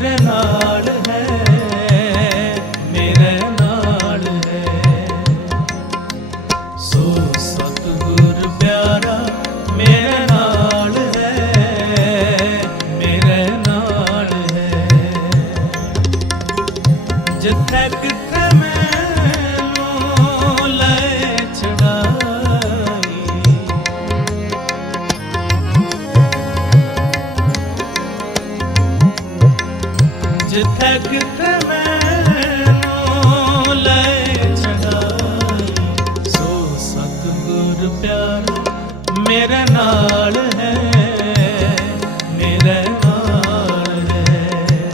ਮੇਰੇ ਨਾਲ ਹੈ, ਮੇਰੇ ਨਾਲ ਹੈ। ਸੋ ਸਤਿਗੁਰ ਪਿਆਰਾ, ਮੇਰੇ ਨਾਲ ਹੈ, ਮੇਰੇ ਨਾਲ ਹੈ। ਜਿੱਥੇ ਜਿੱਥੇ ਕਿਥੇ ਮੈਨੂੰ ਲੈ ਚੜਾਈ ਸੋ ਸਤਿਗੁਰ ਪਿਆਰ ਮੇਰੇ ਨਾਲ ਹੈ, ਮੇਰੇ ਨਾਲ ਹੈ।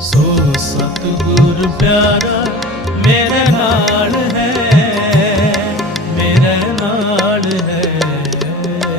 ਸੋ ਸਤਿਗੁਰ ਪਿਆਰਾ